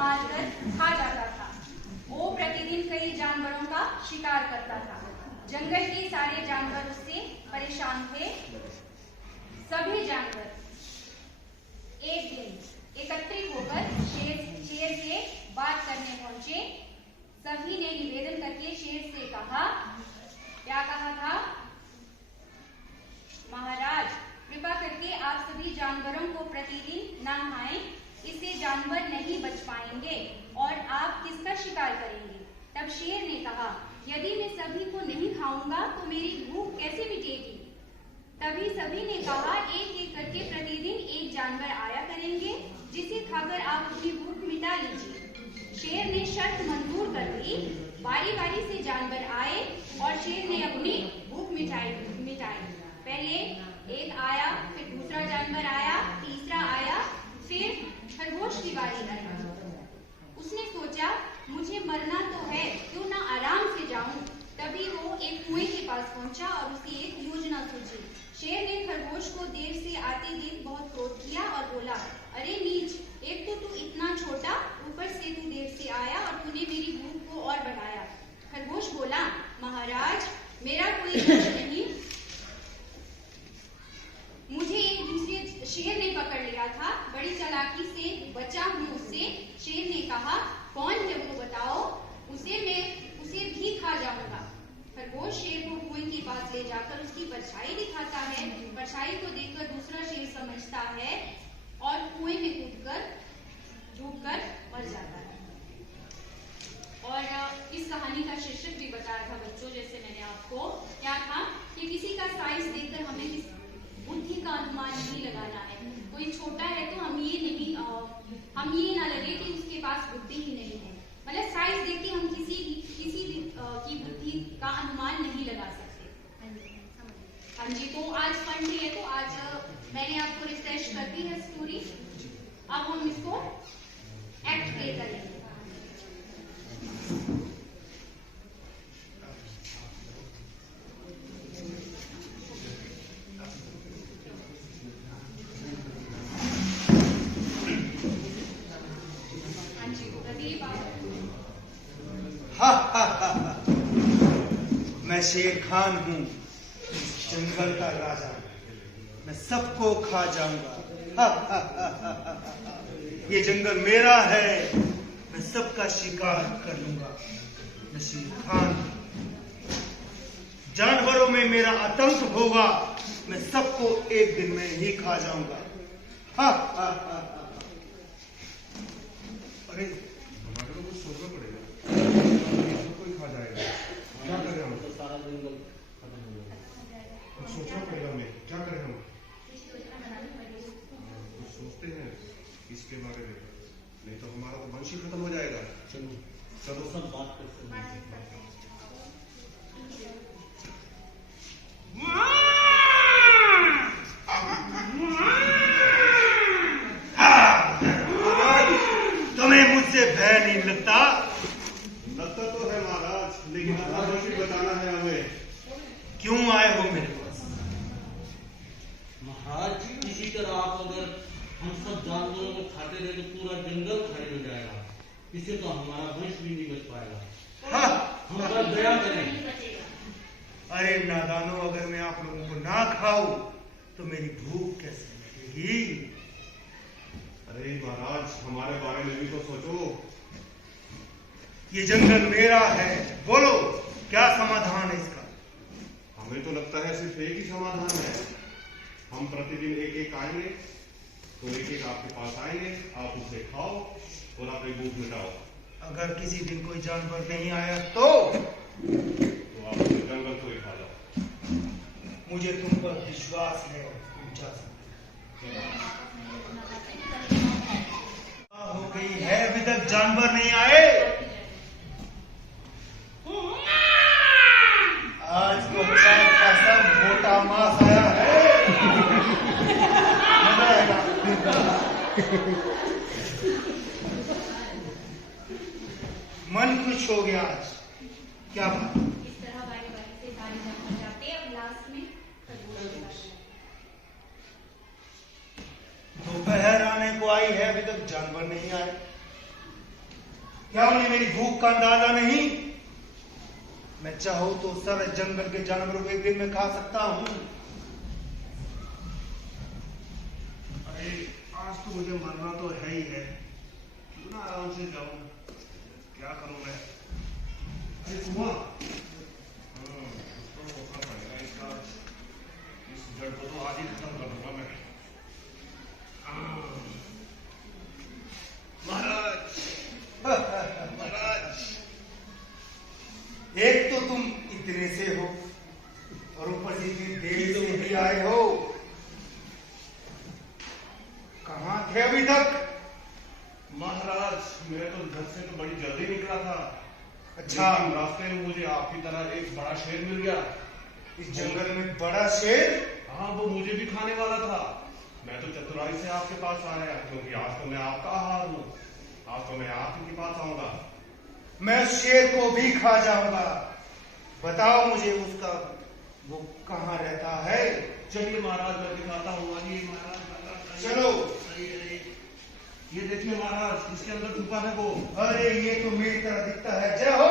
मारकर खा जाता था। वो प्रतिदिन कई जानवरों का शिकार करता था। जंगल के सारे जानवर उससे परेशान थे। सभी जानवर एक दिन एकत्रित होकर शेर से बात करने पहुंचे। सभी ने निवेदन करके शेर से कहा, क्या कहा था? महाराज, कृपा करके आप सभी जानवरों को प्रतिदिन ना खाएं, इससे जानवर नहीं बच पाएंगे और आप किसका शिकार करेंगे? तब शेर ने कहा, यदि मैं सभी को नहीं खाऊंगा तो मेरी भूख कैसे मिटेगी? तभी सभी ने कहा, एक एक करके प्रतिदिन एक जानवर आया करेंगे, जिसे खाकर आप अपनी भूख मिटा लीजिए। शेर ने शर्त मंजूर कर दी। बारी बारी से जानवर आए और शेर ने अपनी भूख मिटाई। पहले एक आया, फिर दूसरा जानवर आया, तीसरा आया, फिर खरगोश की बारी आई। उसने सोचा, मुझे मरना तो है, क्यों ना आराम से जाऊं। तभी वो एक कुएं के पास पहुंचा और उसे एक योजना सूझी। शेर ने खरगोश को देर से आते देख बहुत क्रोध किया और बोला, अरे नीच, एक तो तू इतना छोटा, ऊपर से तू देर से आया और तूने मेरी भूख को और बढ़ाया। खरगोश बोला, महाराज, मेरा कोई दोष नहीं, मुझे एक दूसरे शेर ने पकड़ लिया था, बड़ी चालाकी से बचा हूँ उससे। शेर ने कहा, कौन है वो बताओ, उसे भी खा जाऊंगा। खरगोश शेर को कुएं के पास ले जाकर उसकी परछाई दिखाता है। परछाई को देखकर दूसरा शेर समझता है और कुएं में कूदकर डूबकर मर जाता है। और इस कहानी का शीर्षक भी बताया था बच्चों, जैसे मैंने आपको, क्या था कि किसी का साइज देखकर हमें बुद्धि का अनुमान नहीं लगाना है। कोई छोटा है तो हम ये ना लगे कि उसके पास बुद्धि ही नहीं है। मतलब साइज देख के हम किसी की बुद्धि का अनुमान नहीं लगा सकते। हाँ जी, तो आज फन डे है, तो आज मैंने आपको रिफ्रेश कर दी है स्टोरी। अब हम इसको एक्ट प्ले करेंगे। मैं शेर खान हूँ, जंगल का राजा, मैं सबको खा जाऊंगा। ये जंगल मेरा है, मैं सबका शिकार कर लूंगा। मैं शेर खान, जानवरों में मेरा आतंक होगा, मैं सबको एक दिन में ही खा जाऊंगा। अरे हमारे को कुछ सोचना पड़ेगा, कोई खा जाएगा, क्या करें हम? तो सारा जंगल खत्म हो जाएगा। कुछ सोचना पड़ेगा, हमें क्या करें हम? कुछ सोचते हैं इसके बारे में, नहीं तो हमारा तो वंश ही खत्म हो जाएगा। चलो सब बात करते हैं। तुम्हें मुझसे भय नहीं लगता? लगता तो है महाराज, लेकिन वंश बताना है हमें। क्यों आए हो मेरे पास? महाराज, इसी तरह आप अगर हम सब जानवरों को खाते रहे तो पूरा जंगल खाली हो जाएगा, इससे तो हमारा वंश भी नहीं बच पाएगा। हम पर दया करें। अरे नादानो, अगर मैं आप लोगों को ना खाऊं तो मेरी भूख कैसे मिटेगी? अरे महाराज, हमारे बारे में भी तो सोचो। ये जंगल मेरा है, बोलो क्या समाधान है इसका? हमें तो लगता है सिर्फ एक ही समाधान है। हम प्रतिदिन एक एक आएंगे, तो एक एक आपके पास आएंगे, आप उसे खाओ और अपनी भूख मिटाओ। अगर किसी दिन कोई जानवर नहीं आया तो आप उसे जंगल को ही खा जाओ। मुझे तुम पर विश्वास है। हो गई है, अभी तक जानवर नहीं आए। आज तो सब का सब मोटा मांस आया है, मजा आएगा। मन खुश हो गया आज। क्या बात? इस तरह बारी बारी से सारे जानवर जाते हैं, अब लास्ट में खरगोश की बारी है। दोपहर आने को आई है, अभी तक जानवर नहीं आए। क्या उन्हें मेरी भूख का अंदाजा नहीं? मैं चाहूं तो सारे जंगल के जानवरों को एक दिन में खा सकता हूं। अरे आज तो मुझे मरना तो है ही है, क्यों ना आराम से जाऊं, क्या करूं मैं? अरे कुआं, उसको रोकना पड़ेगा, इसका इस जड़ को तो आज ही खत्म कर दूंगा मैं। महाराज महाराज, एक तो तुम इतने से हो और ऊपर से इतनी देर से भी आए हो। कहां थे अभी तक? महाराज मैं तो घर से तो बड़ी जल्दी निकला था। अच्छा, लेकिन रास्ते में मुझे आपकी तरह एक बड़ा शेर मिल गया। इस जंगल में बड़ा शेर? हाँ, वो मुझे भी खाने वाला था। मैं तो चतुराई से आपके पास आया, क्योंकि आज तो मैं आपका आहार हूँ। आज तो मैं आपके पास आऊंगा। मैं शेर को भी खा जाऊंगा। बताओ मुझे उसका वो कहाँ रहता है? चलिए महाराज, मैं दिखाता हूँ। आइए महाराज, चलो। ये देखिए महाराज, इसके अंदर छुपा है वो। अरे ये तो मेरी तरह दिखता है। जय हो।